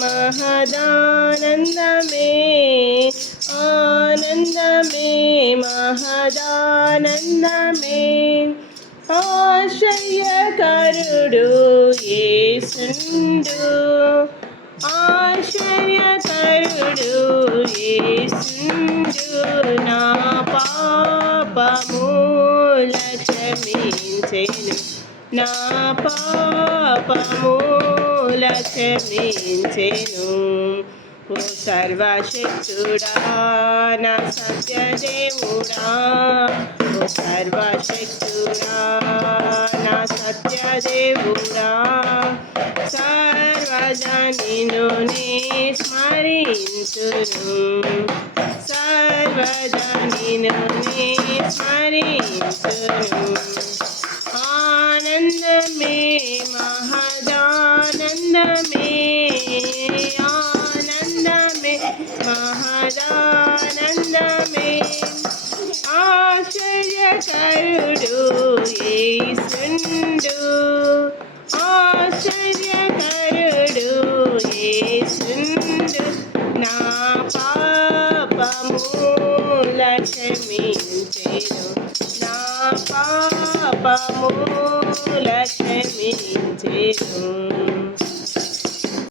महदानन्दमे आनन्दमे महदानन्दमे आश्चर्यकरुडु येसुंडु आश्चर्यकरुडु येसुंडु ना पापमुल क्षमिंచెను నా పాపముల క్షమించెను ఓ సర్వశక్తుడా నా సత్యదేవుడా ఓ సర్వశక్తుడా నా సత్యదేవుడా సర్వదా నిన్ను నే స్మరించును సర్వదా నిన్ను నే స్మరించును आनंदमे महदानंदमे आनंदमे महदानंदमे आश्चर्यकरुडु येसुंडु आश्चर्यकरुडु येसुंडु ना पापमुल क्षमिंచెను నా పాపముల క్షమించెను